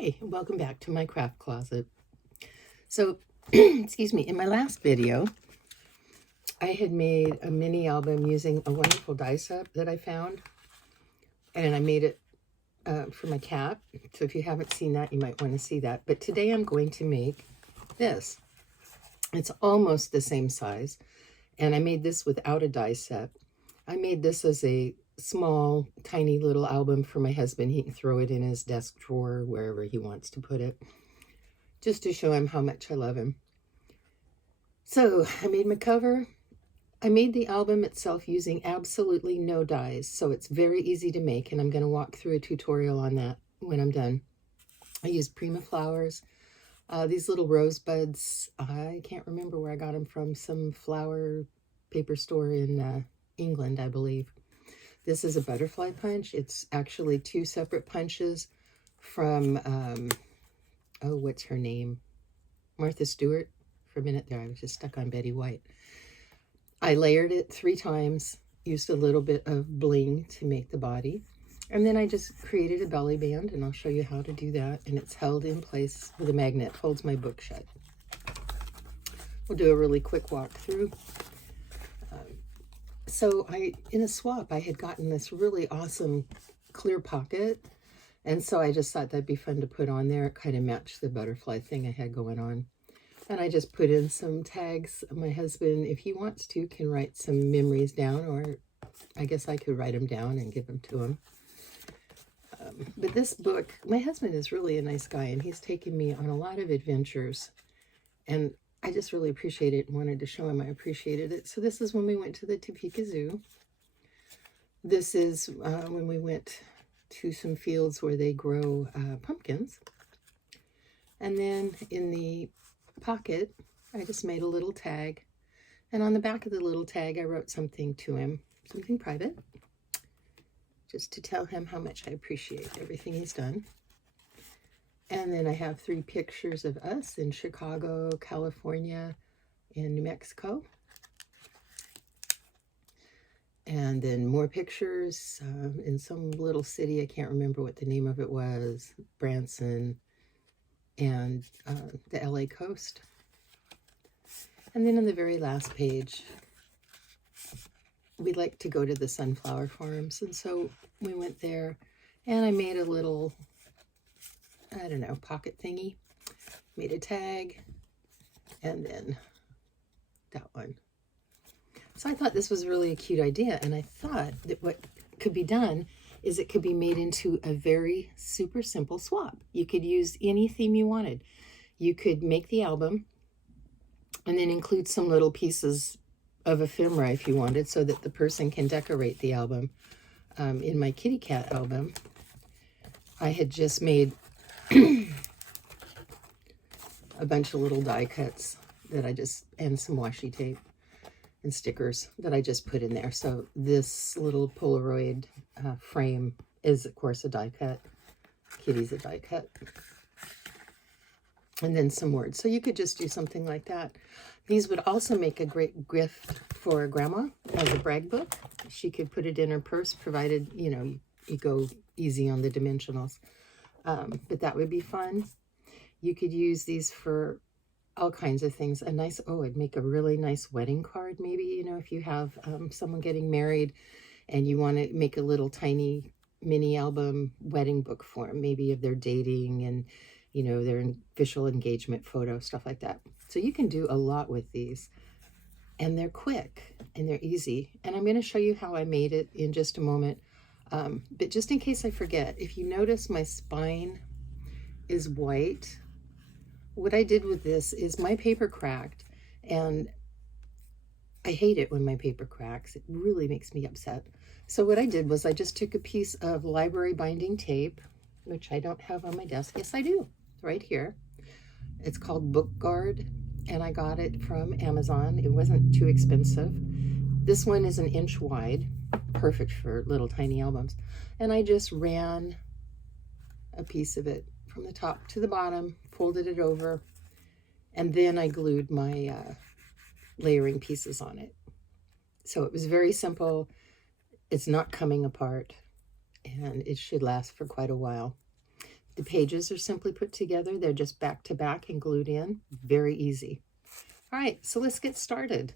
Hi, welcome back to my craft closet. So, excuse me, in my last video, I had made a mini album using a wonderful die set that I found, and I made it for my cat. So if you haven't seen that, you might want to see that. But today I'm going to make this. It's almost the same size, and I made this without a die set. I made this as a small, tiny little album for my husband. He can throw it in his desk drawer, wherever he wants to put it, just to show him how much I love him. So I made my cover. I made the album itself using absolutely no dies, so it's very easy to make, and I'm going to walk through a tutorial on that when I'm done. I used Prima flowers. These little rosebuds, I can't remember where I got them from, some flower paper store in England, I believe. This is a butterfly punch. It's actually two separate punches from, oh, what's her name? Martha Stewart. For a minute there, I was just stuck on Betty White. I layered it 3 times, used a little bit of bling to make the body, and then I just created a belly band, and I'll show you how to do that, and it's held in place with a magnet, holds my book shut. We'll do a really quick walkthrough. So in a swap, I had gotten this really awesome clear pocket, and so I just thought that'd be fun to put on there. It kind of matched the butterfly thing I had going on. And I just put in some tags. My husband, if he wants to, can write some memories down, or I guess I could write them down and give them to him. But this book, my husband is really a nice guy, and he's taken me on a lot of adventures, and I just really appreciate it and wanted to show him I appreciated it. So this is when we went to the Topeka Zoo. This is when we went to some fields where they grow pumpkins. And then in the pocket, I just made a little tag. And on the back of the little tag, I wrote something to him, something private, just to tell him how much I appreciate everything he's done. And then I have 3 pictures of us in Chicago, California, and New Mexico. And then more pictures in some little city. I can't remember what the name of it was. Branson and the LA coast. And then on the very last page, we like to go to the sunflower farms. And so we went there, and I made a little, I don't know, pocket thingy, made a tag, and then that one. So I thought this was really a cute idea, and I thought that what could be done is it could be made into a very super simple swap. You could use any theme you wanted. You could make the album and then include some little pieces of ephemera if you wanted, so that the person can decorate the album. In my kitty cat album, I had just made a bunch of little die cuts that I just, and some washi tape and stickers that I just put in there. So this little Polaroid frame is, of course, a die cut. Kitty's a die cut. And then some words. So you could just do something like that. These would also make a great gift for Grandma as a brag book. She could put it in her purse, provided, you know, you go easy on the dimensionals. But that would be fun. You could use these for all kinds of things. A nice, oh, it'd make a really nice wedding card, maybe, you know, if you have someone getting married and you want to make a little tiny mini album wedding book for them, maybe if they're dating and, you know, their official engagement photo, stuff like that. So you can do a lot with these, and they're quick and they're easy. And I'm going to show you how I made it in just a moment. But just in case I forget, if you notice my spine is white, what I did with this is my paper cracked, and I hate it when my paper cracks. It really makes me upset. So what I did was I just took a piece of library binding tape, which I don't have on my desk. Yes, I do, right here. It's called Book Guard, and I got it from Amazon. It wasn't too expensive. This one is 1 inch wide, perfect for little tiny albums. And I just ran a piece of it from the top to the bottom, folded it over, and then I glued my layering pieces on it. So it was very simple. It's not coming apart, and it should last for quite a while. The pages are simply put together. They're just back to back and glued in. Very easy. All right, so let's get started.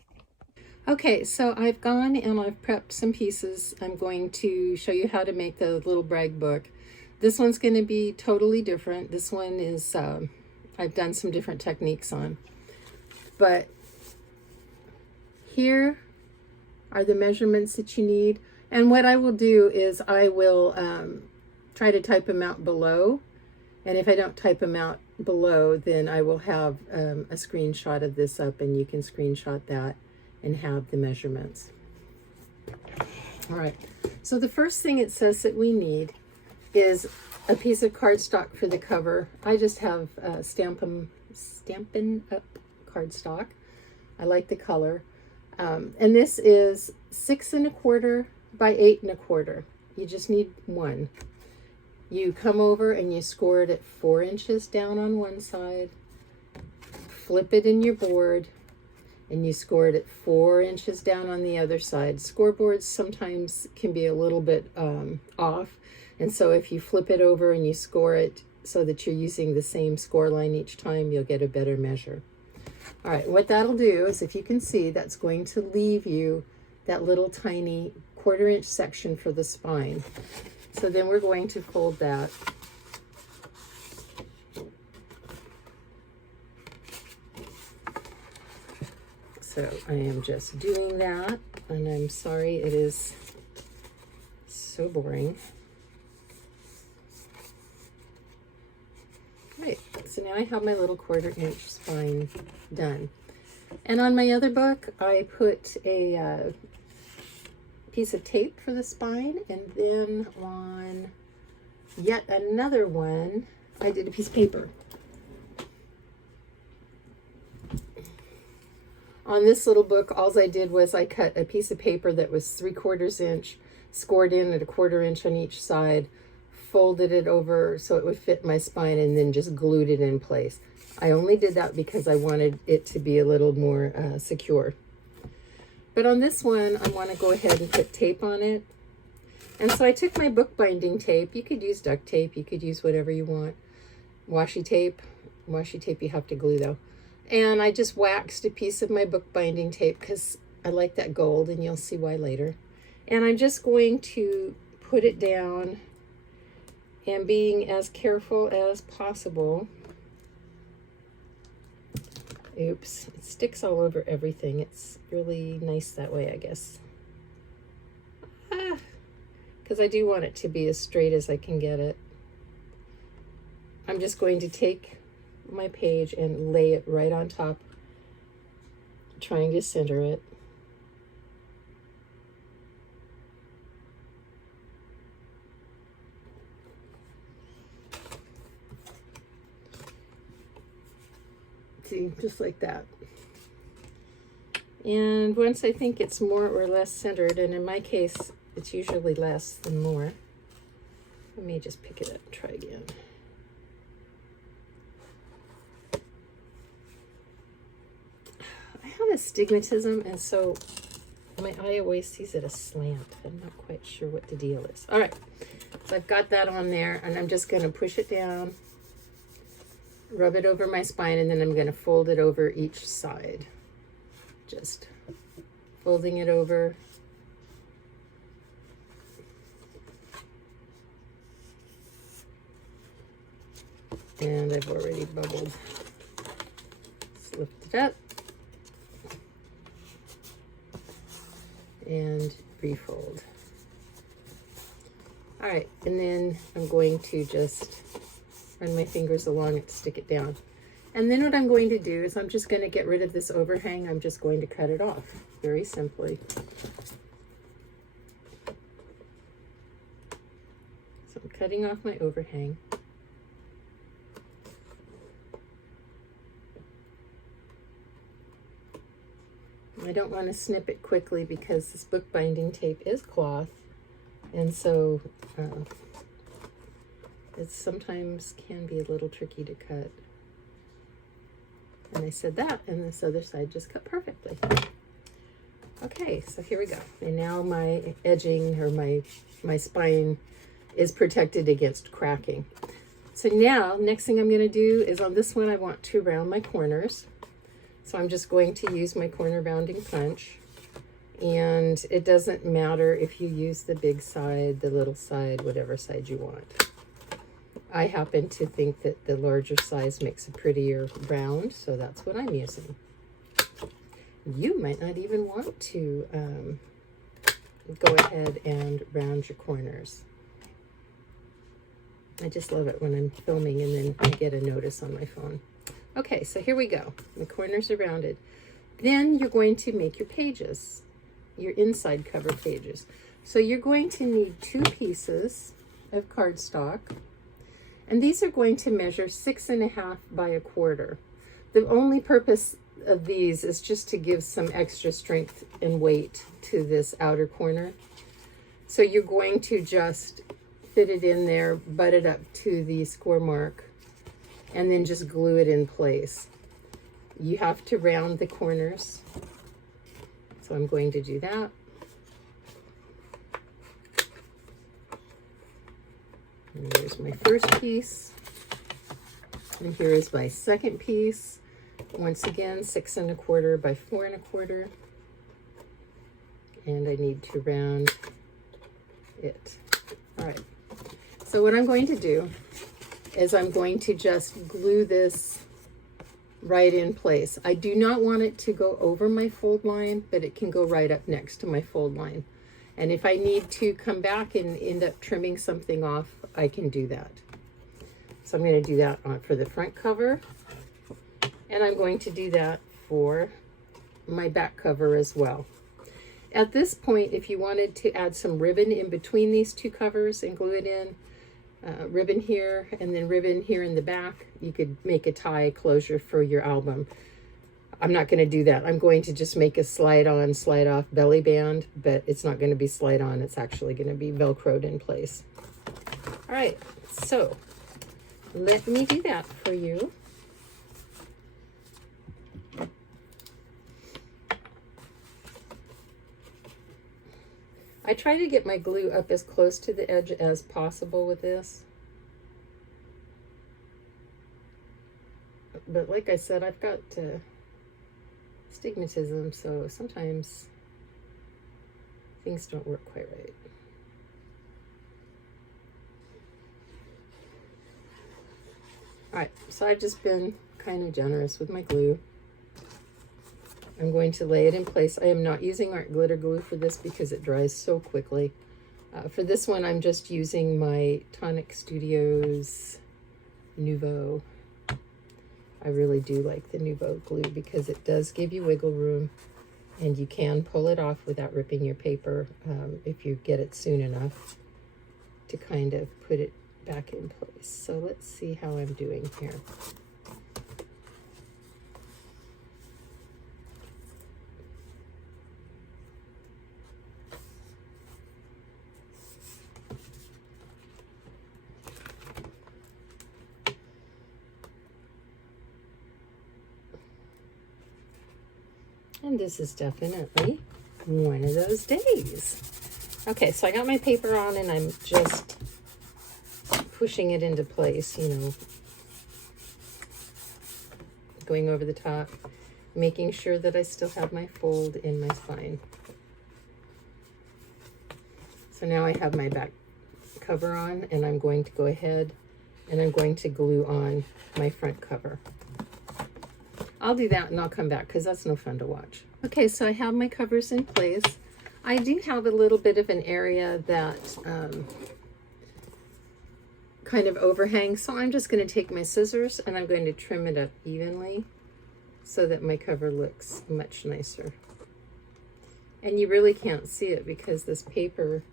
Okay, so I've gone and I've prepped some pieces. I'm going to show you how to make the little brag book. This one's going to be totally different. This one is, I've done some different techniques on. But here are the measurements that you need. And what I will do is I will try to type them out below. And if I don't type them out below, then I will have a screenshot of this up, and you can screenshot that and have the measurements. All right, so the first thing it says that we need is a piece of cardstock for the cover. I just have Stampin' Up cardstock. I like the color. And this is 6 1/4 by 8 1/4. You just need one. You come over and you score it at 4 inches down on one side, flip it in your board, and you score it at 4 inches down on the other side. Scoreboards sometimes can be a little bit off, and so if you flip it over and you score it so that you're using the same score line each time, you'll get a better measure. All right, what that'll do is, if you can see, that's going to leave you that little tiny 1/4 inch section for the spine. So then we're going to fold that. So I am just doing that, and I'm sorry it is so boring. Right, so now I have my little 1/4 inch spine done. And on my other book, I put a piece of tape for the spine, and then on yet another one, I did a piece of paper. On this little book, all I did was I cut a piece of paper that was 3/4 inch, scored in at 1/4 inch on each side, folded it over so it would fit my spine, and then just glued it in place. I only did that because I wanted it to be a little more secure. But on this one, I want to go ahead and put tape on it. And so I took my bookbinding tape. You could use duct tape. You could use whatever you want. Washi tape. Washi tape you have to glue, though. And I just waxed a piece of my bookbinding tape because I like that gold, and you'll see why later. And I'm just going to put it down, and being as careful as possible. Oops, it sticks all over everything. It's really nice that way, I guess. Because I do want it to be as straight as I can get it. I'm just going to take my page and lay it right on top, trying to center it. See, just like that. And once I think it's more or less centered, and in my case, it's usually less than more. Let me just pick it up and try again. I have astigmatism, and so my eye always sees it aslant. I'm not quite sure what the deal is. All right, so I've got that on there, and I'm just going to push it down, rub it over my spine, and then I'm going to fold it over each side. Just folding it over. And I've already bubbled. Let's lift it up. And refold. All right, and then I'm going to just run my fingers along it to stick it down. And then what I'm going to do is I'm just going to get rid of this overhang. I'm just going to cut it off very simply. So I'm cutting off my overhang. I don't want to snip it quickly because this bookbinding tape is cloth, and so it sometimes can be a little tricky to cut. And I said that, and this other side just cut perfectly. Okay, so here we go. And now my edging, or my spine, is protected against cracking. So now, next thing I'm going to do is on this one, I want to round my corners. So I'm just going to use my corner rounding punch. And it doesn't matter if you use the big side, the little side, whatever side you want. I happen to think that the larger size makes a prettier round, so that's what I'm using. You might not even want to go ahead and round your corners. I just love it when I'm filming and then I get a notice on my phone. Okay, so here we go. The corners are rounded. Then you're going to make your pages, your inside cover pages. So you're going to need 2 pieces of cardstock, and these are going to measure 6.5 by 1/4. The only purpose of these is just to give some extra strength and weight to this outer corner. So you're going to just fit it in there, butt it up to the score mark, and then just glue it in place. You have to round the corners. So I'm going to do that. And there's my first piece. And here is my second piece. Once again, 6 1/4 by 4 1/4. And I need to round it. All right. So what I'm going to do is I'm going to just glue this right in place. I do not want it to go over my fold line, but it can go right up next to my fold line. And if I need to come back and end up trimming something off, I can do that. So I'm going to do that for the front cover, and I'm going to do that for my back cover as well. At this point, if you wanted to add some ribbon in between these 2 covers and glue it in, ribbon here and then ribbon here in the back, you could make a tie closure for your album. I'm not going to do that. I'm going to just make a slide on, slide off belly band, but it's not going to be slide on. It's actually going to be Velcroed in place. All right, so let me do that for you. I try to get my glue up as close to the edge as possible with this. But like I said, I've got stigmatism, so sometimes things don't work quite right. All right, so I've just been kind of generous with my glue. I'm going to lay it in place. I am not using art glitter glue for this because it dries so quickly. For this one, I'm just using my Tonic Studios Nouveau. I really do like the Nouveau glue because it does give you wiggle room, and you can pull it off without ripping your paper if you get it soon enough to kind of put it back in place. So let's see how I'm doing here. And this is definitely one of those days. Okay, so I got my paper on and I'm just pushing it into place, you know, going over the top, making sure that I still have my fold in my spine. So now I have my back cover on, and I'm going to go ahead and I'm going to glue on my front cover. I'll do that and I'll come back because that's no fun to watch. Okay, so I have my covers in place. I do have a little bit of an area that kind of overhangs, so I'm just going to take my scissors and I'm going to trim it up evenly so that my cover looks much nicer. And you really can't see it because this paper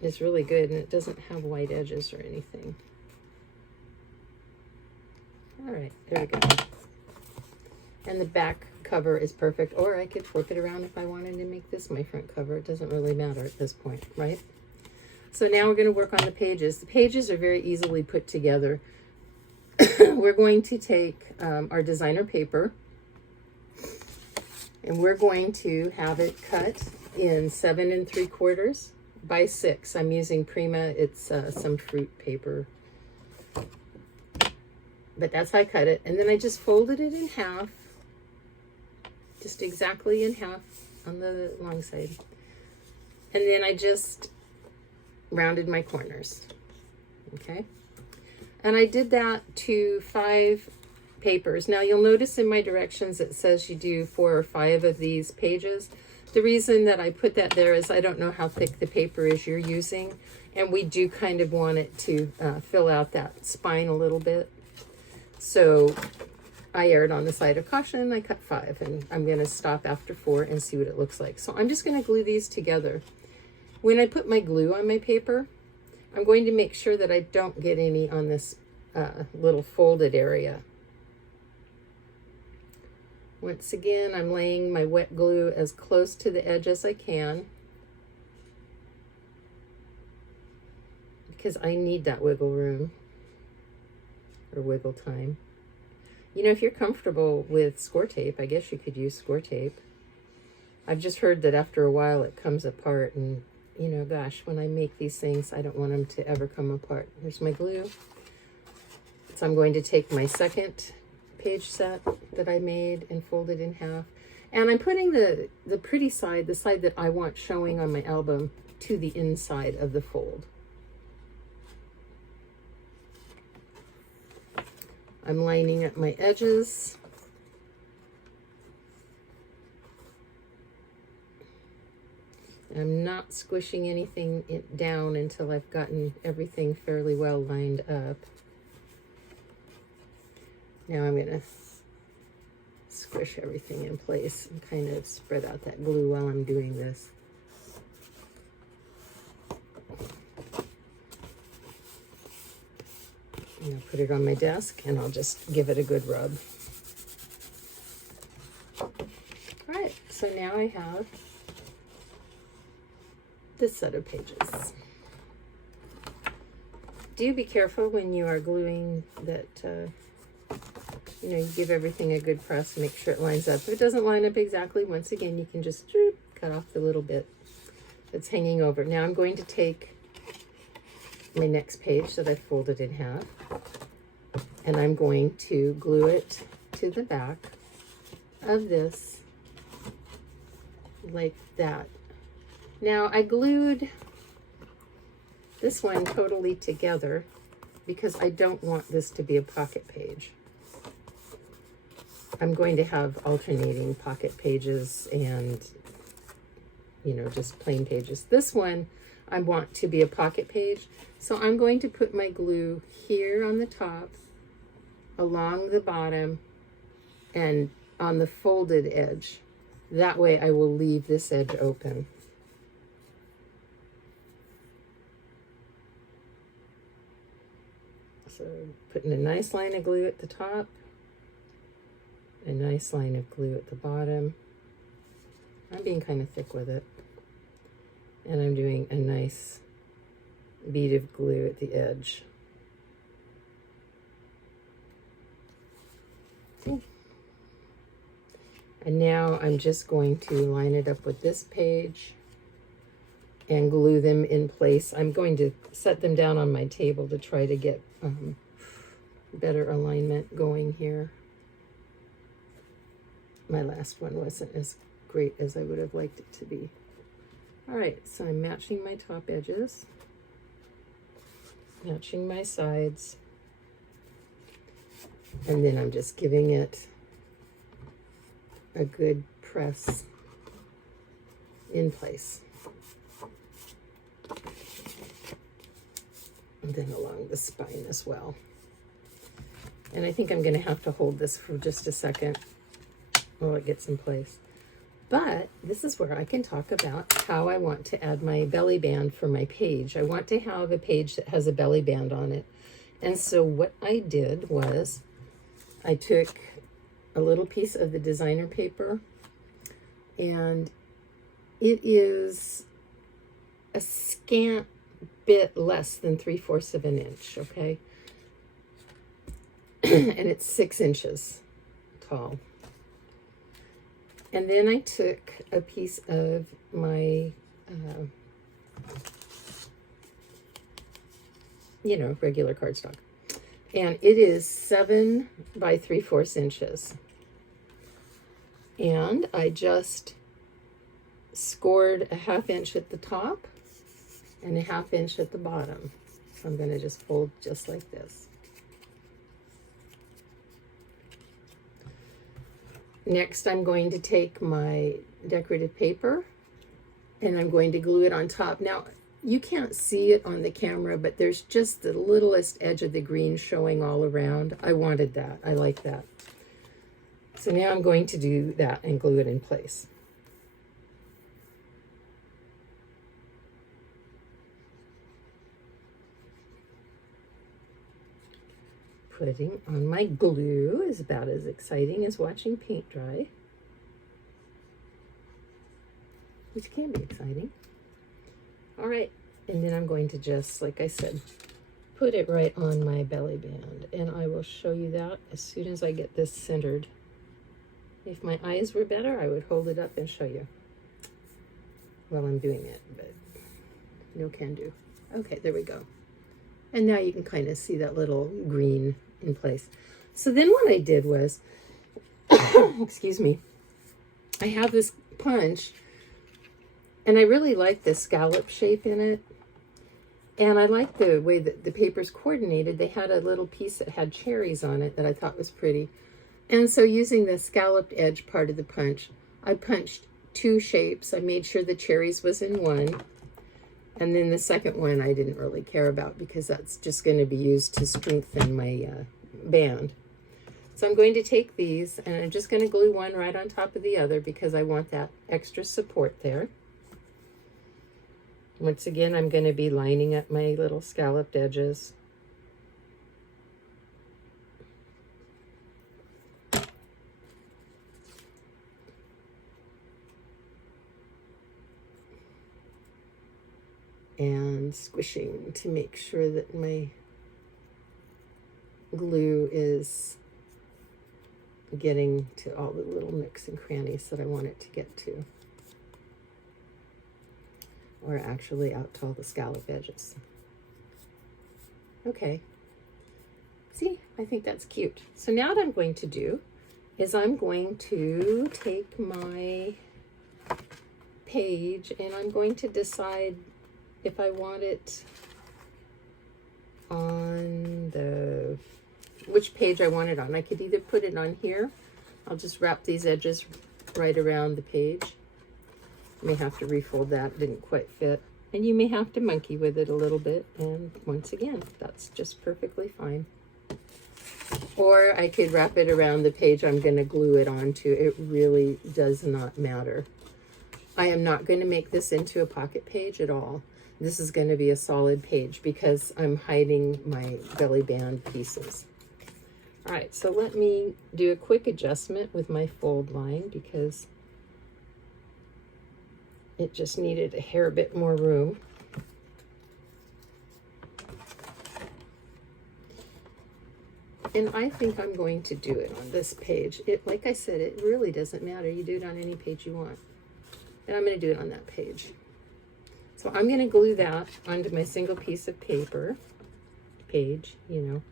is really good and it doesn't have white edges or anything. All right, there we go. And the back cover is perfect, or I could flip it around if I wanted to make this my front cover. It doesn't really matter at this point, right? So now we're going to work on the pages. The pages are very easily put together. We're going to take our designer paper, and we're going to have it cut in 7 3/4 by 6. I'm using Prima. It's some fruit paper. But that's how I cut it. And then I just folded it in half. Just exactly in half on the long side. And then I just rounded my corners. Okay. And I did that to 5 papers. Now you'll notice in my directions it says you do 4 or 5 of these pages. The reason that I put that there is I don't know how thick the paper is you're using, and we do kind of want it to fill out that spine a little bit. So I erred on the side of caution. I cut 5, and I'm going to stop after 4 and see what it looks like. So I'm just going to glue these together. When I put my glue on my paper, I'm going to make sure that I don't get any on this little folded area. Once again, I'm laying my wet glue as close to the edge as I can, because I need that wiggle room or wiggle time. You know, if you're comfortable with score tape, I guess you could use score tape. I've just heard that after a while it comes apart, and you know, gosh, when I make these things, I don't want them to ever come apart. Here's my glue. So I'm going to take my second page set that I made and folded in half. And I'm putting the pretty side, the side that I want showing on my album, to the inside of the fold. I'm lining up my edges. I'm not squishing anything down until I've gotten everything fairly well lined up. Now I'm going to squish everything in place and kind of spread out that glue while I'm doing this. And I'll put it on my desk and I'll just give it a good rub. All right, so now I have this set of pages. Do be careful when you are gluing that, you know, you give everything a good press, make sure it lines up. If it doesn't line up exactly, once again, you can just cut off the little bit that's hanging over. Now I'm going to take my next page that I folded in half, and I'm going to glue it to the back of this like that. Now I glued this one totally together because I don't want this to be a pocket page. I'm going to have alternating pocket pages and, you know, just plain pages. This one I want to be a pocket page. So I'm going to put my glue here on the top, along the bottom, and on the folded edge. That way I will leave this edge open. So putting a nice line of glue at the top, a nice line of glue at the bottom. I'm being kind of thick with it. And I'm doing a nice bead of glue at the edge. Okay. And now I'm just going to line it up with this page and glue them in place. I'm going to set them down on my table to try to get better alignment going here. My last one wasn't as great as I would have liked it to be. All right, so I'm matching my top edges, matching my sides, and then I'm just giving it a good press in place. And then along the spine as well. And I think I'm going to have to hold this for just a second while it gets in place. But this is where I can talk about how I want to add my belly band for my page. I want to have a page that has a belly band on it. And so what I did was I took a little piece of the designer paper, and it is a scant bit less than 3/4 of an inch, okay? And it's 6 inches tall. And then I took a piece of my You know, regular cardstock. And it is 7 by 3/4 inches. And I just scored a 1/2 inch at the top and a 1/2 inch at the bottom. So I'm going to just fold just like this. Next, I'm going to take my decorative paper and I'm going to glue it on top. Now, you can't see it on the camera, but there's just the littlest edge of the green showing all around. I wanted that. I like that. So now I'm going to do that and glue it in place. Putting on my glue is about as exciting as watching paint dry, which can be exciting. All right, and then I'm going to just, like I said, put it right on my belly band, and I will show you that as soon as I get this centered. If my eyes were better, I would hold it up and show you while I'm doing it, but no can do. Okay, there we go. And now you can kind of see that little green in place. So then what I did was, excuse me, I have this punch, and I really like the scallop shape in it. And I like the way that the paper's coordinated. They had a little piece that had cherries on it that I thought was pretty. And so using the scalloped edge part of the punch, I punched 2 shapes. I made sure the cherries was in one. And then the second one I didn't really care about because that's just going to be used to strengthen my band. So I'm going to take these and I'm just going to glue one right on top of the other because I want that extra support there. Once again, I'm going to be lining up my little scalloped edges. And squishing to make sure that my glue is getting to all the little nooks and crannies that I want it to get to. Or actually out to all the scallop edges. Okay. See, I think that's cute. So now what I'm going to do is I'm going to take my page and I'm going to decide if I want it on which page I want it on. I could either put it on here. I'll just wrap these edges right around the page. I may have to refold that, it didn't quite fit. And you may have to monkey with it a little bit. And once again, that's just perfectly fine. Or I could wrap it around the page I'm going to glue it onto. It really does not matter. I am not going to make this into a pocket page at all. This is going to be a solid page because I'm hiding my belly band pieces. All right, so let me do a quick adjustment with my fold line because it just needed a hair bit more room. And I think I'm going to do it on this page. Like I said, it really doesn't matter. You do it on any page you want. And I'm going to do it on that page. So I'm going to glue that onto my single piece of paper, page, you know.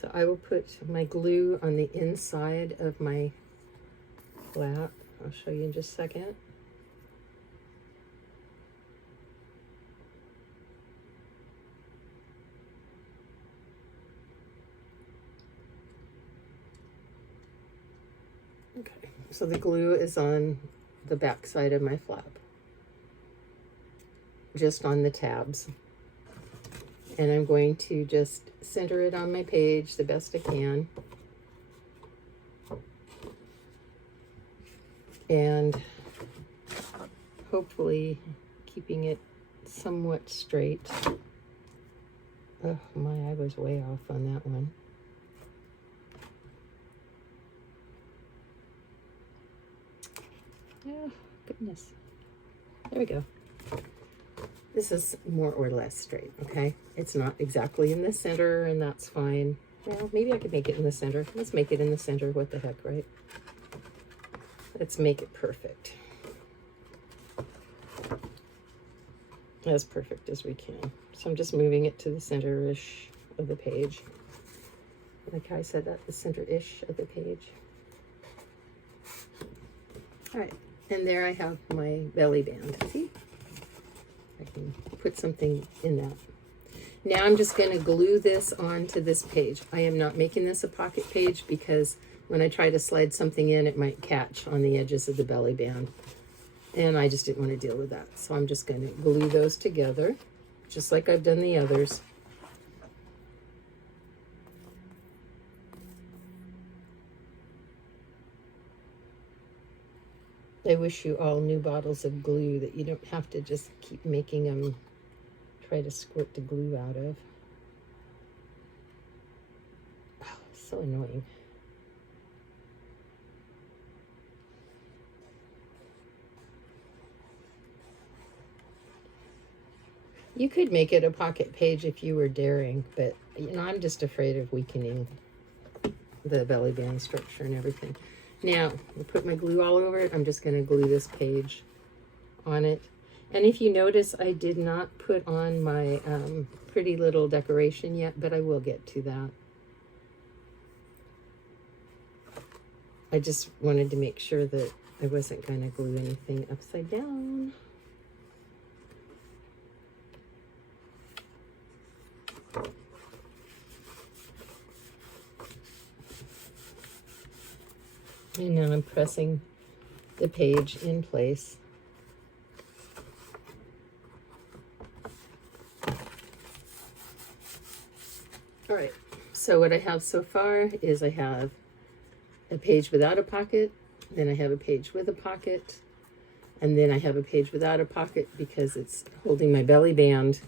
So I will put my glue on the inside of my flap. I'll show you in just a second. Okay, so the glue is on the back side of my flap, just on the tabs. And I'm going to just center it on my page the best I can. And hopefully keeping it somewhat straight. Oh my, I was way off on that one. Oh, goodness. There we go. This is more or less straight, okay? It's not exactly in the center, and that's fine. Well, maybe I could make it in the center. Let's make it in the center. What the heck, right? Let's make it perfect. As perfect as we can. So I'm just moving it to the center-ish of the page. Like I said, at the center-ish of the page. All right, and there I have my belly band. See? I can put something in that. Now I'm just going to glue this onto this page. I am not making this a pocket page because when I try to slide something in, it might catch on the edges of the belly band. And I just didn't want to deal with that. So I'm just going to glue those together, just like I've done the others. I wish you all new bottles of glue that you don't have to just keep making them try to squirt the glue out of. Oh, so annoying. You could make it a pocket page if you were daring, but you know, I'm just afraid of weakening the belly band structure and everything. Now, I put my glue all over it. I'm just going to glue this page on it. And if you notice, I did not put on my pretty little decoration yet, but I will get to that. I just wanted to make sure that I wasn't going to glue anything upside down. And now I'm pressing the page in place. All right, so what I have so far is I have a page without a pocket, then I have a page with a pocket, and then I have a page without a pocket because it's holding my belly band.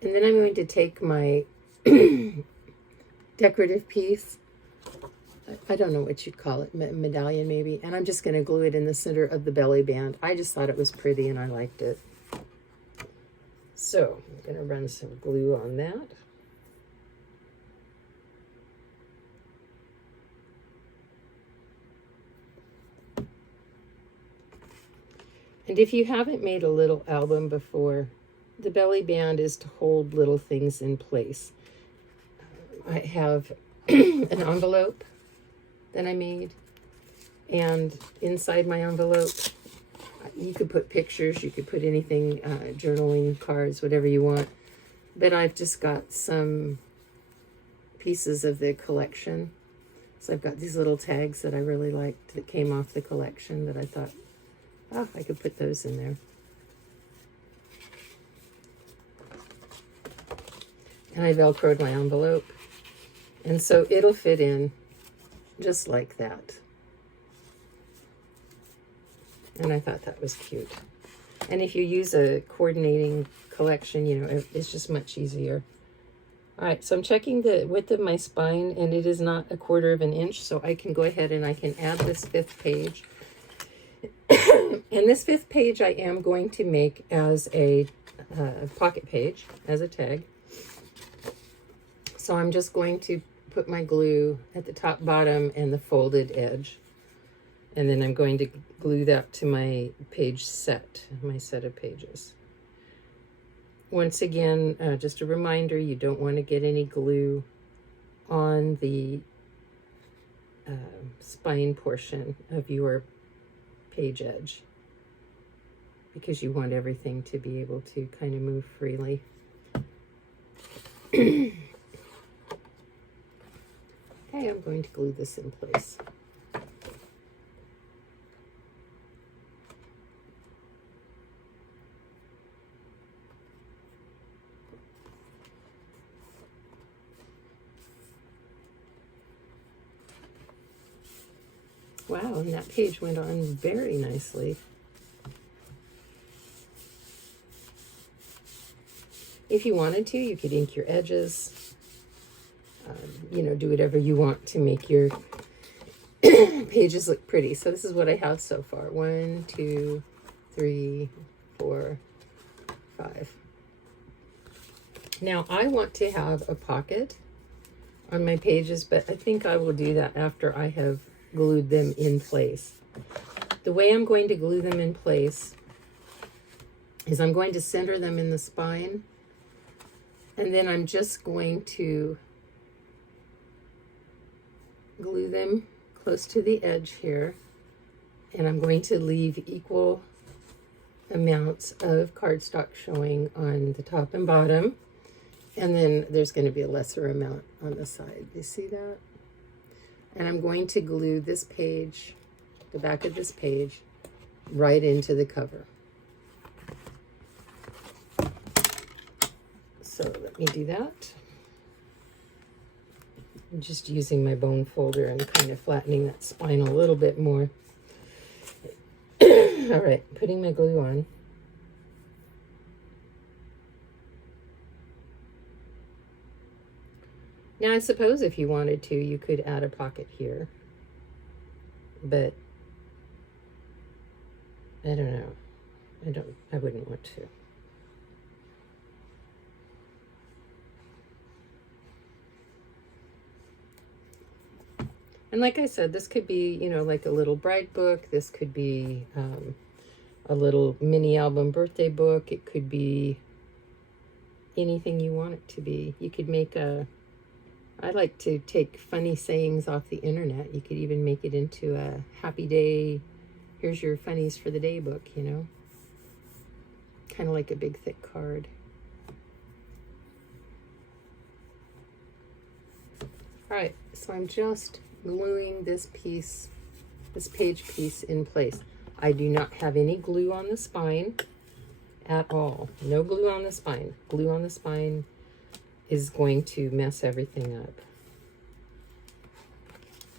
And then I'm going to take my decorative piece, I don't know what you'd call it, medallion maybe, and I'm just going to glue it in the center of the belly band. I just thought it was pretty and I liked it. So I'm going to run some glue on that. And if you haven't made a little album before, the belly band is to hold little things in place. I have an envelope that I made, and inside my envelope you could put pictures, you could put anything, journaling cards, whatever you want, but I've just got some pieces of the collection. So I've got these little tags that I really liked that came off the collection that I thought, oh, I could put those in there. And I Velcroed my envelope, and so it'll fit in just like that. And I thought that was cute. And if you use a coordinating collection, you know, it's just much easier. All right, so I'm checking the width of my spine, and it is not 1/4 of an inch, so I can go ahead and I can add this 5th page. And this 5th page I am going to make as a pocket page, as a tag. So I'm just going to put my glue at the top, bottom, and the folded edge. And then I'm going to glue that to my page set, my set of pages. Once again, just a reminder, you don't want to get any glue on the spine portion of your page edge, because you want everything to be able to kind of move freely. Okay, I'm going to glue this in place. Wow, and that page went on very nicely. If you wanted to, you could ink your edges. You know, do whatever you want to make your pages look pretty. So this is what I have so far. 1, 2, 3, 4, 5. Now I want to have a pocket on my pages, but I think I will do that after I have glued them in place. The way I'm going to glue them in place is I'm going to center them in the spine, and then I'm just going to glue them close to the edge here, and I'm going to leave equal amounts of cardstock showing on the top and bottom, and then there's going to be a lesser amount on the side. You see that? And I'm going to glue this page, the back of this page, right into the cover. So let me do that. I'm just using my bone folder and kind of flattening that spine a little bit more. All right, putting my glue on. Now, I suppose if you wanted to, you could add a pocket here, but I don't know. I wouldn't want to. And like I said, this could be, you know, like a little brag book. This could be a little mini album birthday book. It could be anything you want it to be. You could make a, I like to take funny sayings off the internet. You could even make it into a happy day, here's your funnies for the day book, you know. Kind of like a big thick card. All right, so I'm just gluing this piece, this page piece in place. I do not have any glue on the spine at all. No glue on the spine. Glue on the spine is going to mess everything up.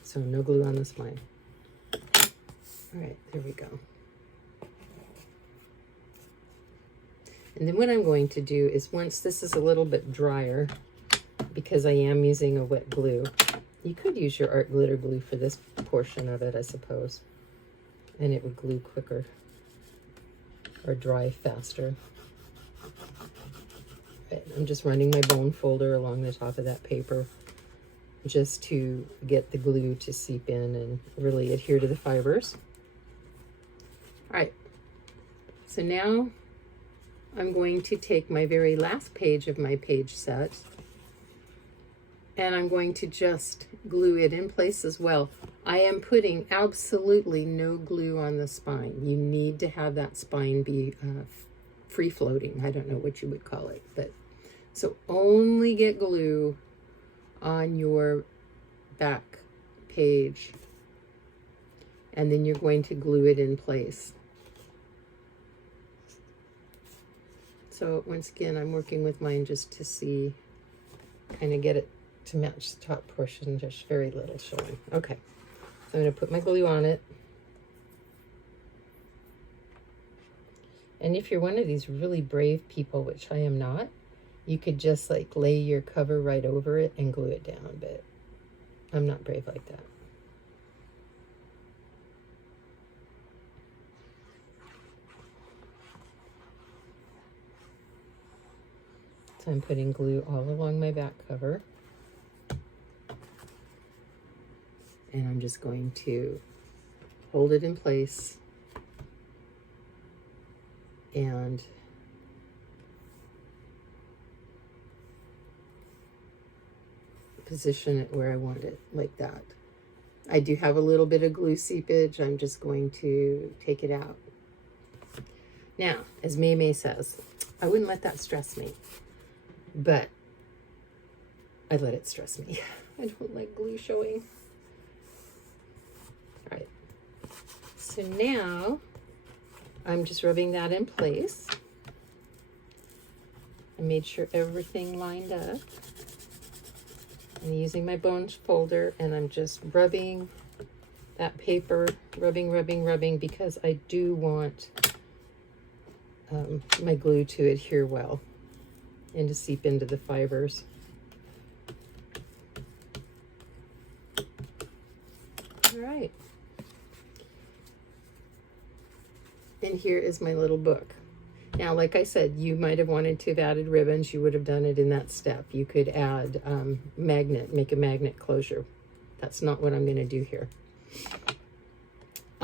So no glue on the spine. All right, there we go. And then what I'm going to do is, once this is a little bit drier, because I am using a wet glue, you could use your art glitter glue for this portion of it, I suppose, and it would glue quicker or dry faster. Right, I'm just running my bone folder along the top of that paper just to get the glue to seep in and really adhere to the fibers. All right, so now I'm going to take my very last page of my page set, and I'm going to just glue it in place as well. I am putting absolutely no glue on the spine. You need to have that spine be free floating. I don't know what you would call it, but so only get glue on your back page, and then you're going to glue it in place. So once again, I'm working with mine just to see, kind of get it to match the top portion, just very little showing. Okay, so I'm going to put my glue on it. And if you're one of these really brave people, which I am not, you could just like lay your cover right over it and glue it down, but I'm not brave like that. So I'm putting glue all along my back cover. And I'm just going to hold it in place and position it where I want it, like that. I do have a little bit of glue seepage. I'm just going to take it out. Now, as May May says, I wouldn't let that stress me, but I let it stress me. I don't like glue showing. All right, so now I'm just rubbing that in place. I made sure everything lined up. I'm using my bones folder, and I'm just rubbing that paper, rubbing, because I do want my glue to adhere well and to seep into the fibers. All right. And here is my little book. Now, like I said, you might have wanted to have added ribbons. You would have done it in that step. You could add magnet, make a magnet closure. That's not what I'm going to do here.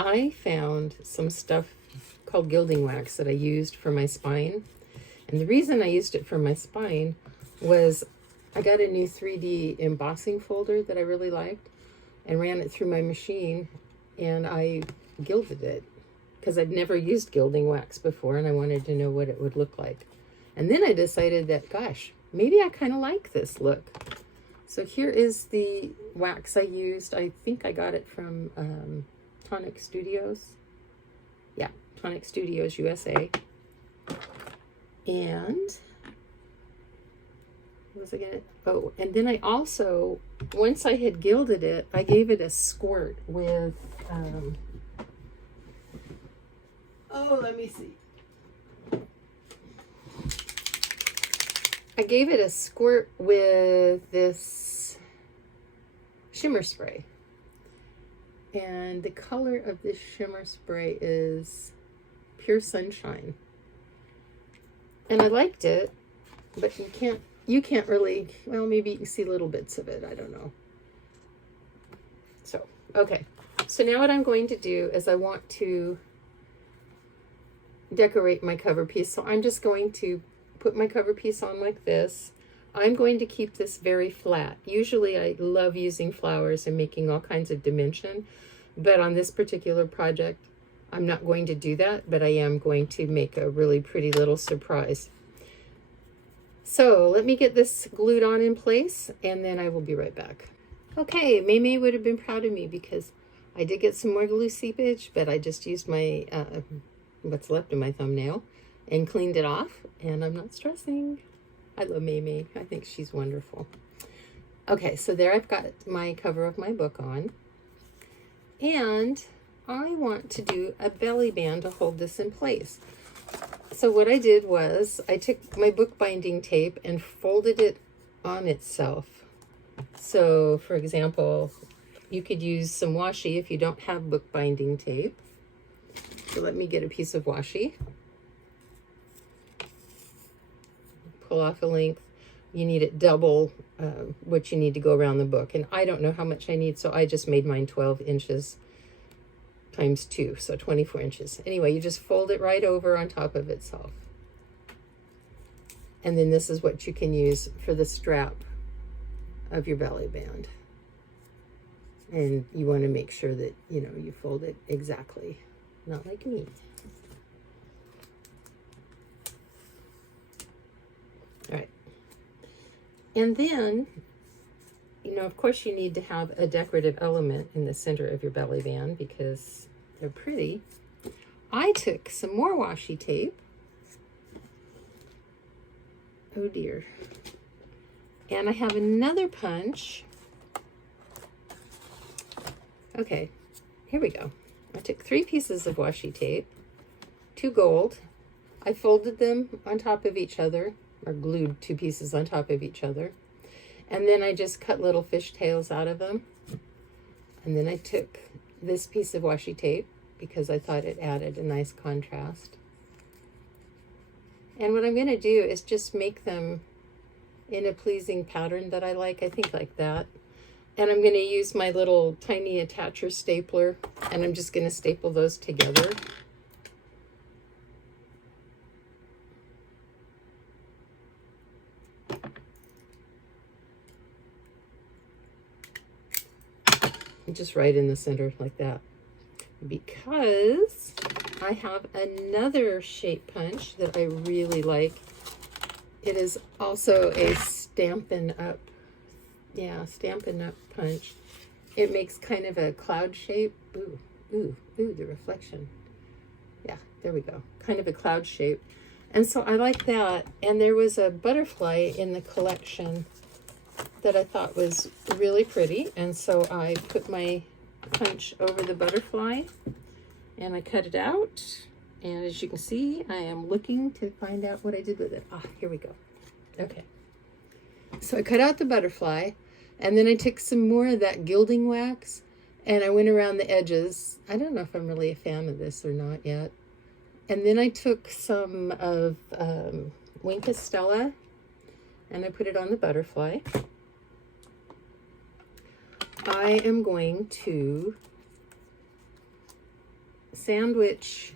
I found some stuff called gilding wax that I used for my spine. And the reason I used it for my spine was I got a new 3D embossing folder that I really liked and ran it through my machine, and I gilded it because I'd never used gilding wax before and I wanted to know what it would look like. And then I decided that, gosh, maybe I kind of like this look. So here is the wax I used. I think I got it from Tonic Studios. Yeah, Tonic Studios USA. And what was I gonna, oh, and then I also, once I had gilded it, I gave it a squirt with, oh, let me see. I gave it a squirt with this shimmer spray. And the color of this shimmer spray is Pure Sunshine. And I liked it, but you can't really, well, maybe you can see little bits of it. I don't know. So, okay. So now what I'm going to do is I want to decorate my cover piece. So I'm just going to put my cover piece on like this. I'm going to keep this very flat. Usually I love using flowers and making all kinds of dimension, but on this particular project, I'm not going to do that, but I am going to make a really pretty little surprise. So let me get this glued on in place, and then I will be right back. Okay, May would have been proud of me because I did get some more glue seepage, but I just used my, what's left of my thumbnail and cleaned it off, and I'm not stressing. I love May. I think she's wonderful. Okay, so there I've got my cover of my book on, and I want to do a belly band to hold this in place. So what I did was I took my bookbinding tape and folded it on itself. So for example, you could use some washi if you don't have bookbinding tape. So let me get a piece of washi. Pull off a length. You need it double what you need to go around the book. And I don't know how much I need, so I just made mine 12 inches times 2, so 24 inches. Anyway, you just fold it right over on top of itself. And then this is what you can use for the strap of your belly band. And you want to make sure that, you know, you fold it exactly, not like me. All right. And then, you know, of course you need to have a decorative element in the center of your belly band because they're pretty. I took some more washi tape. Oh dear. And I have another punch. Okay, here we go. I took 3 pieces of washi tape, 2 gold. I folded them on top of each other, or glued 2 pieces on top of each other. And then I just cut little fishtails out of them. And then I took this piece of washi tape because I thought it added a nice contrast. And what I'm going to do is just make them in a pleasing pattern that I like. I think like that. And I'm going to use my little tiny attacher stapler, and I'm just going to staple those together. Just right in the center like that, because I have another shape punch that I really like. It is also a Stampin' Up, Stampin' Up punch. It makes kind of a cloud shape. Ooh, ooh, ooh, the reflection. Yeah, there we go. Kind of a cloud shape. And so I like that. And there was a butterfly in the collection that I thought was really pretty, and so I put my punch over the butterfly and I cut it out, and as you can see, I am looking to find out what I did with it. Here we go. Okay, so I cut out the butterfly, and then I took some more of that gilding wax and I went around the edges. I don't know if I'm really a fan of this or not yet. And then I took some of Wink Stella and I put it on the butterfly. I am going to sandwich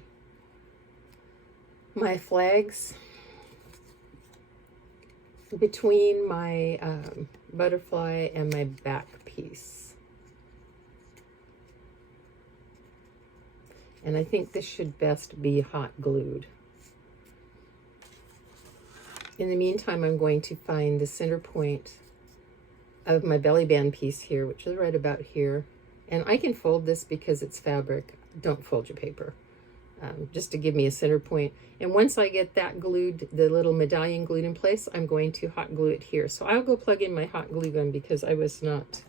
my flags between my butterfly and my back piece. And I think this should best be hot glued. In the meantime, I'm going to find the center point of my belly band piece here, which is right about here. And I can fold this because it's fabric. Don't fold your paper, just to give me a center point. And once I get that glued, the little medallion glued in place, I'm going to hot glue it here. So I'll go plug in my hot glue gun because I was not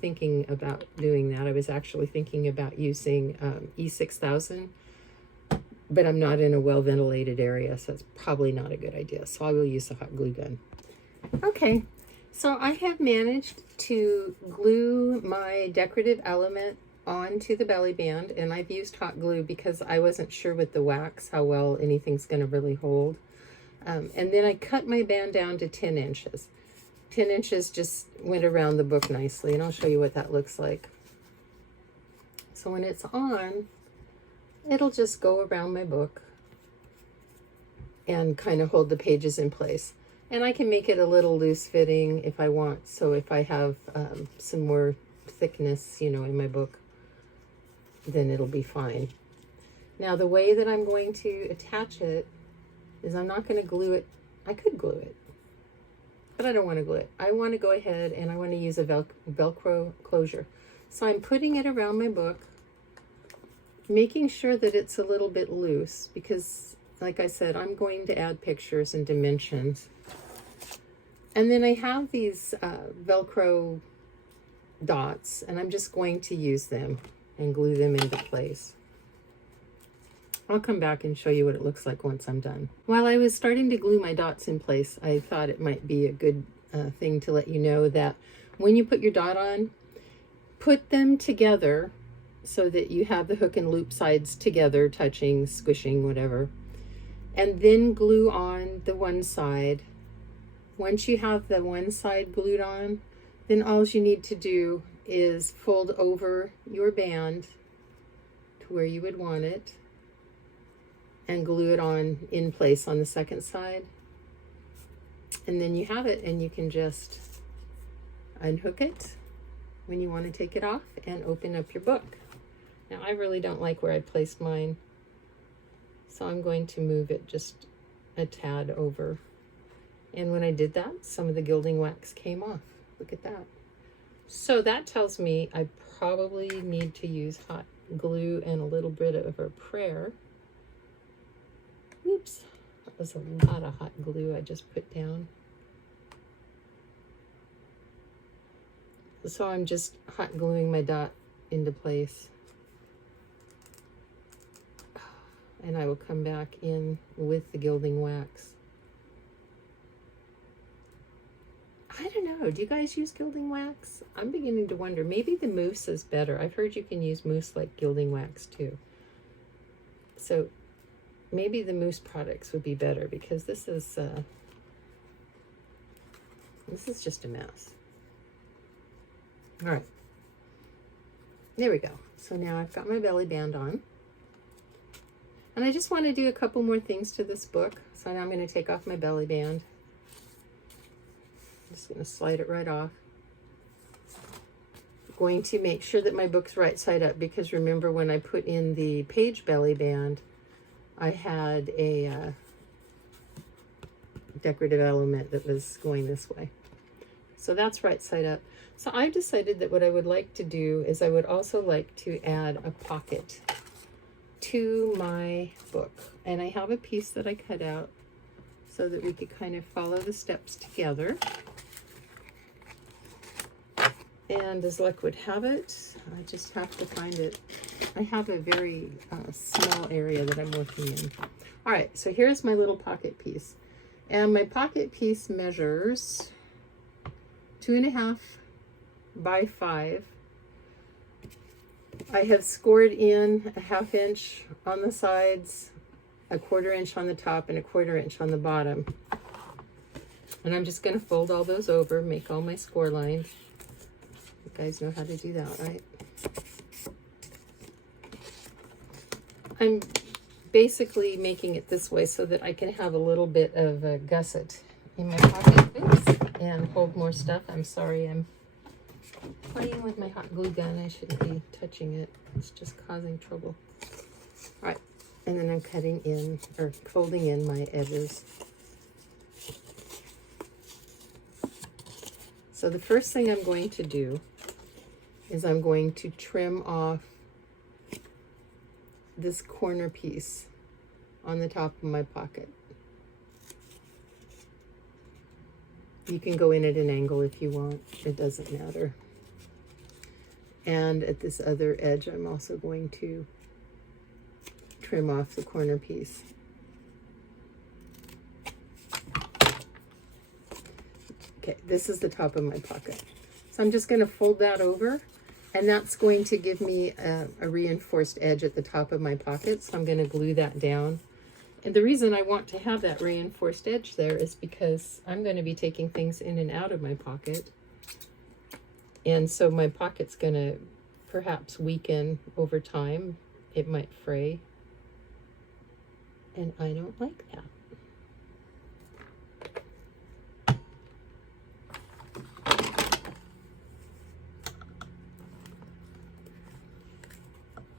thinking about doing that. I was actually thinking about using E6000, but I'm not in a well-ventilated area, so it's probably not a good idea. So I will use the hot glue gun. Okay, so I have managed to glue my decorative element onto the belly band, and I've used hot glue because I wasn't sure with the wax how well anything's going to really hold. And then I cut my band down to 10 inches. 10 inches just went around the book nicely, and I'll show you what that looks like. So when it's on, it'll just go around my book and kind of hold the pages in place. And I can make it a little loose fitting if I want. So if I have some more thickness, you know, in my book, then it'll be fine. Now the way that I'm going to attach it is I'm not going to glue it. I could glue it, but I don't want to glue it. I want to go ahead and I want to use a Velcro closure. So I'm putting it around my book, making sure that it's a little bit loose because, like I said, I'm going to add pictures and dimensions. And then I have these Velcro dots, and I'm just going to use them and glue them into place. I'll come back and show you what it looks like once I'm done. While I was starting to glue my dots in place, I thought it might be a good thing to let you know that when you put your dot on, put them together so that you have the hook and loop sides together, touching, squishing, whatever. And then glue on the one side. Once you have the one side glued on, then all you need to do is fold over your band to where you would want it and glue it on in place on the second side. And then you have it, and you can just unhook it when you want to take it off and open up your book. Now I really don't like where I placed mine, so I'm going to move it just a tad over. And when I did that, some of the gilding wax came off. Look at that. So that tells me I probably need to use hot glue and a little bit of a prayer. Oops, that was a lot of hot glue I just put down. So I'm just hot gluing my dot into place. And I will come back in with the gilding wax. I don't know, do you guys use gilding wax? I'm beginning to wonder, maybe the mousse is better. I've heard you can use mousse like gilding wax too. So maybe the mousse products would be better because this is just a mess. All right, there we go. So now I've got my belly band on. And I just want to do a couple more things to this book. So now I'm going to take off my belly band. I'm just going to slide it right off. I'm going to make sure that my book's right side up because remember when I put in the page belly band, I had a decorative element that was going this way. So that's right side up. So I've decided that what I would like to do is I would also like to add a pocket to my book. And I have a piece that I cut out so that we could kind of follow the steps together. And as luck would have it, I just have to find it. I have a very small area that I'm working in. All right, so here's my little pocket piece. And my pocket piece measures 2.5 by 5. I have scored in a 1/2 inch on the sides, a 1/4 inch on the top, and a 1/4 inch on the bottom. And I'm just going to fold all those over, make all my score lines. You guys know how to do that, right? I'm basically making it this way so that I can have a little bit of a gusset in my pocket and hold more stuff. I'm sorry, I'm playing with my hot glue gun. I shouldn't be touching it. It's just causing trouble. All right, and then I'm cutting in, or folding in my edges. So the first thing I'm going to do is I'm going to trim off this corner piece on the top of my pocket. You can go in at an angle if you want, it doesn't matter. And at this other edge, I'm also going to trim off the corner piece. Okay, this is the top of my pocket. So I'm just going to fold that over, and that's going to give me a reinforced edge at the top of my pocket. So I'm going to glue that down. And the reason I want to have that reinforced edge there is because I'm going to be taking things in and out of my pocket. And so my pocket's going to perhaps weaken over time. It might fray. And I don't like that.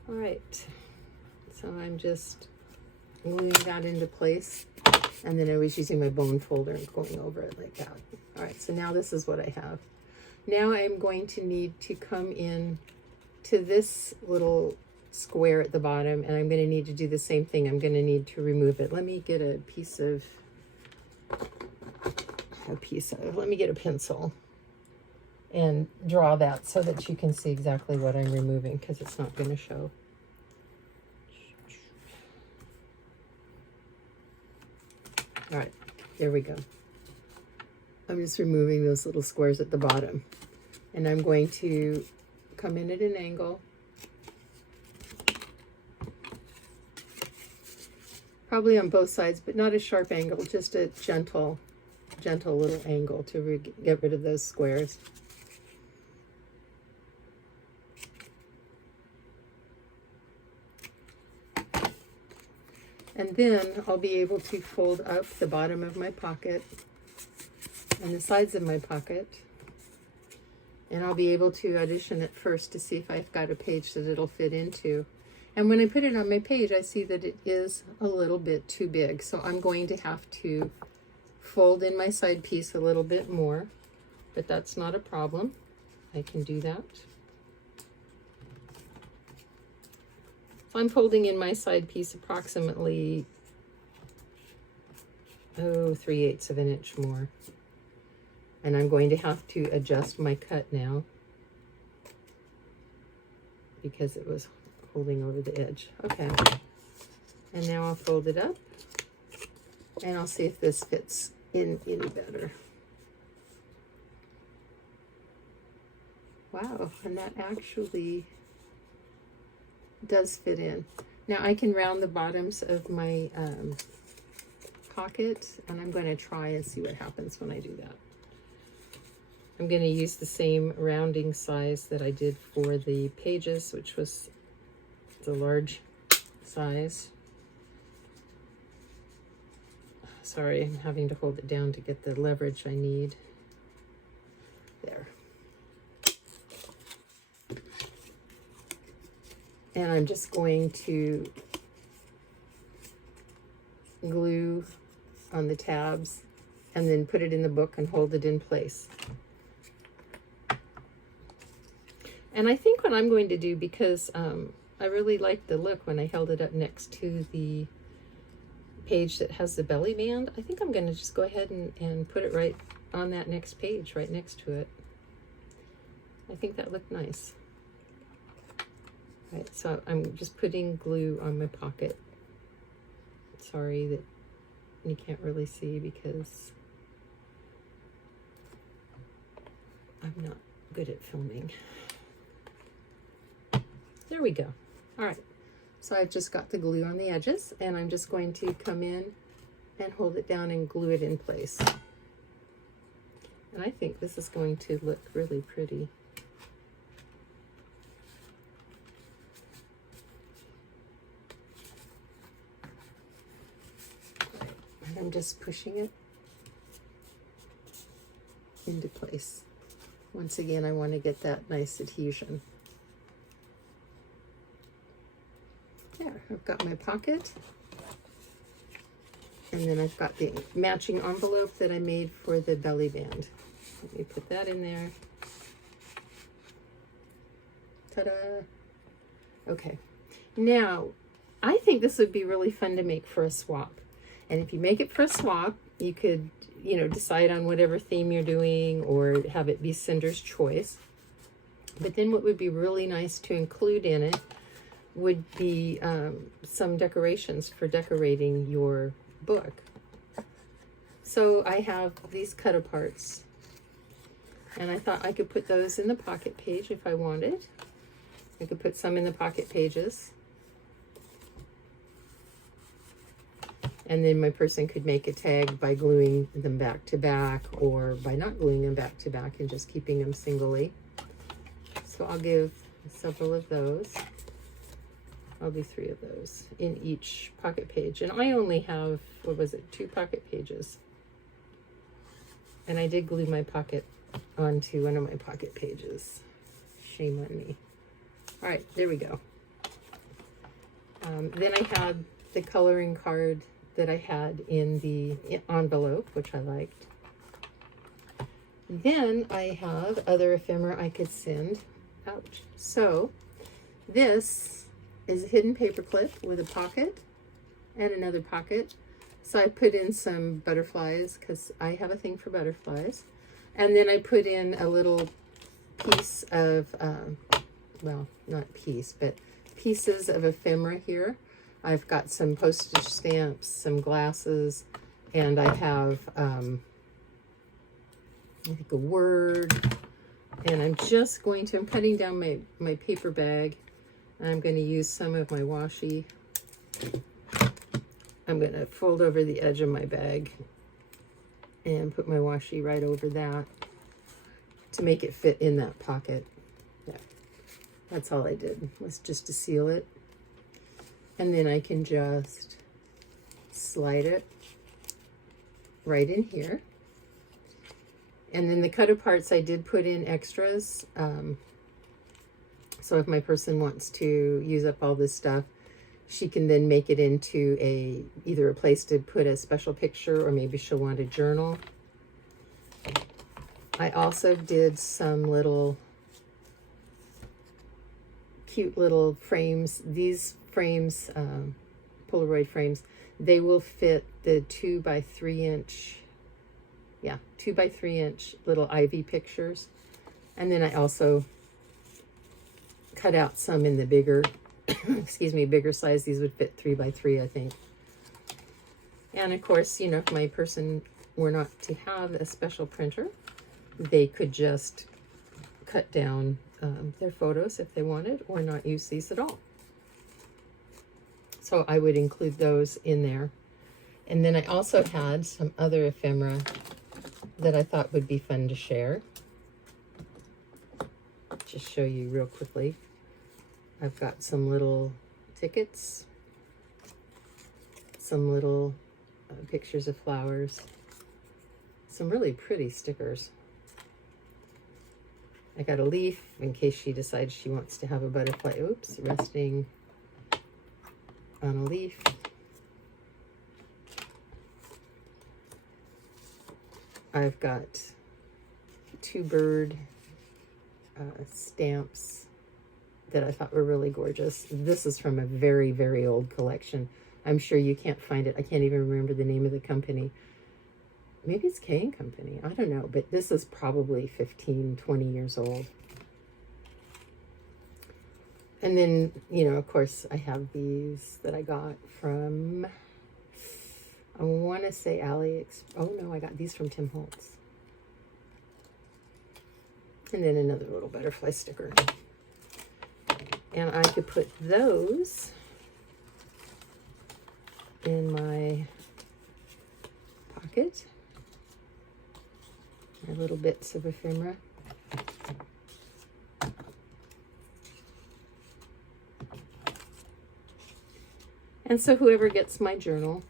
All right, so I'm just gluing that into place, and then I was using my bone folder and going over it like that. All right, so now this is what I have. Now I'm going to need to come in to this little square at the bottom, and I'm going to need to do the same thing. I'm going to need to remove it. Let me get a let me get a pencil and draw that so that you can see exactly what I'm removing, because it's not going to show. All right, there we go. I'm just removing those little squares at the bottom, and I'm going to come in at an angle, probably on both sides, but not a sharp angle, just a gentle little angle to get rid of those squares. And then I'll be able to fold up the bottom of my pocket and the sides of my pocket. And I'll be able to audition it first to see if I've got a page that it'll fit into. And when I put it on my page, I see that it is a little bit too big. So I'm going to have to fold in my side piece a little bit more, but that's not a problem. I can do that. So I'm folding in my side piece approximately, 3/8 of an inch more. And I'm going to have to adjust my cut now because it was holding over the edge. Okay. And now I'll fold it up, and I'll see if this fits in any better. Wow, and that actually does fit in. Now I can round the bottoms of my pocket, and I'm going to try and see what happens when I do that. I'm going to use the same rounding size that I did for the pages, which was the large size. Sorry, I'm having to hold it down to get the leverage I need. There. And I'm just going to glue on the tabs and then put it in the book and hold it in place. And I think what I'm going to do, because I really liked the look when I held it up next to the page that has the belly band, I think I'm going to just go ahead and put it right on that next page, right next to it. I think that looked nice. Right, so I'm just putting glue on my pocket. Sorry that you can't really see because I'm not good at filming. There we go. All right, so I've just got the glue on the edges, and I'm just going to come in and hold it down and glue it in place. And I think this is going to look really pretty. I'm just pushing it into place. Once again, I want to get that nice adhesion. There, I've got my pocket. And then I've got the matching envelope that I made for the belly band. Let me put that in there. Ta-da! Okay. Now, I think this would be really fun to make for a swap. And if you make it for a swap, you could, you know, decide on whatever theme you're doing or have it be Cinder's choice. But then what would be really nice to include in it would be some decorations for decorating your book. So I have these cut aparts, and I thought I could put those in the pocket page if I wanted. I could put some in the pocket pages, and then my person could make a tag by gluing them back to back, or by not gluing them back to back and just keeping them singly. So I'll give several of those. I'll do 3 of those in each pocket page. And I only have, what was it, 2 pocket pages. And I did glue my pocket onto one of my pocket pages. Shame on me. All right, there we go. Then I had the coloring card that I had in the envelope, which I liked. Then I have other ephemera I could send out. So this is a hidden paper clip with a pocket and another pocket. So I put in some butterflies because I have a thing for butterflies. And then I put in a little piece of, well, not piece, but pieces of ephemera here. I've got some postage stamps, some glasses, and I have, I think, a word. And I'm just going to, I'm cutting down my paper bag. I'm going to use some of my washi. I'm going to fold over the edge of my bag and put my washi right over that to make it fit in that pocket. Yeah, that's all I did, was just to seal it. And then I can just slide it right in here. And then the cut aparts, I did put in extras. So if my person wants to use up all this stuff, she can then make it into either a place to put a special picture, or maybe she'll want a journal. I also did some little cute little frames. These frames, Polaroid frames, they will fit the 2 by 3 inch, 2 by 3 inch little ivy pictures. And then I also cut out some in the bigger, excuse me, bigger size. These would fit 3 by 3, I think. And of course, you know, if my person were not to have a special printer, they could just cut down their photos if they wanted, or not use these at all. So I would include those in there. And then I also had some other ephemera that I thought would be fun to share. Just show you real quickly. I've got some little tickets, some little pictures of flowers, some really pretty stickers. I got a leaf in case she decides she wants to have a butterfly, oops, resting on a leaf. I've got 2 bird stamps that I thought were really gorgeous. This is from a very, very old collection. I'm sure you can't find it. I can't even remember the name of the company. Maybe it's K & Company. I don't know. But this is probably 15, 20 years old. And then, you know, of course, I have these that I got from, I want to say AliExpress. Oh, no, I got these from Tim Holtz. And then another little butterfly sticker. And I could put those in my pocket. My little bits of ephemera. And so whoever gets my journal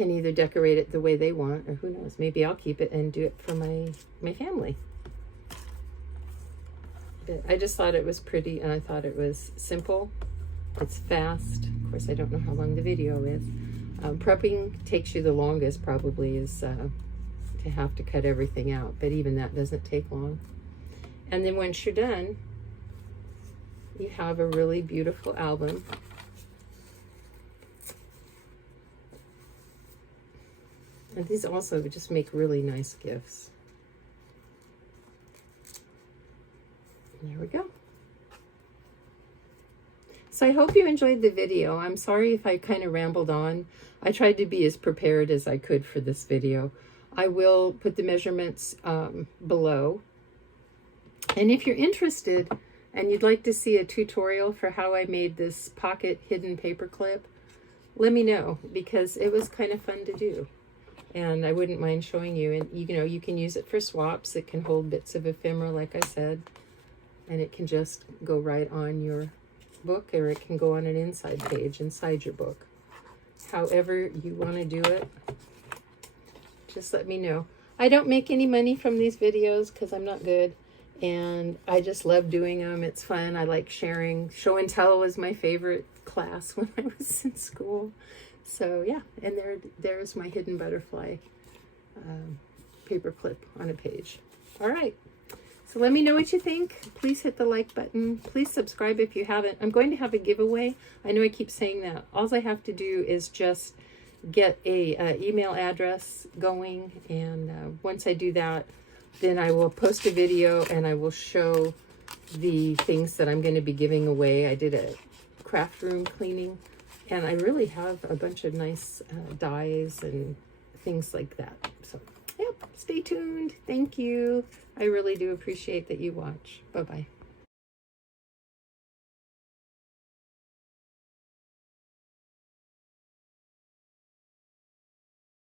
can either decorate it the way they want, or who knows, maybe I'll keep it and do it for my family. But I just thought it was pretty, and I thought it was simple. It's fast. Of course, I don't know how long the video is. Prepping takes you the longest, probably, is to have to cut everything out, but even that doesn't take long. And then once you're done, you have a really beautiful album. And these also just make really nice gifts. There we go. So I hope you enjoyed the video. I'm sorry if I kind of rambled on. I tried to be as prepared as I could for this video. I will put the measurements below. And if you're interested and you'd like to see a tutorial for how I made this pocket hidden paper clip, let me know, because it was kind of fun to do. And I wouldn't mind showing you. And you know, you can use it for swaps. It can hold bits of ephemera, like I said. And it can just go right on your book, or it can go on an inside page inside your book. However you want to do it, just let me know. I don't make any money from these videos because I'm not good, and I just love doing them. It's fun. I like sharing. Show and tell was my favorite class when I was in school. So yeah, and there's my hidden butterfly paper clip on a page. All right. So let me know what you think. Please hit the like button. Please subscribe if you haven't. I'm going to have a giveaway. I know I keep saying that. All I have to do is just get a email address going. And once I do that, then I will post a video and I will show the things that I'm going to be giving away. I did a craft room cleaning, and I really have a bunch of nice dies and things like that. So, yep, stay tuned. Thank you. I really do appreciate that you watch. Bye-bye.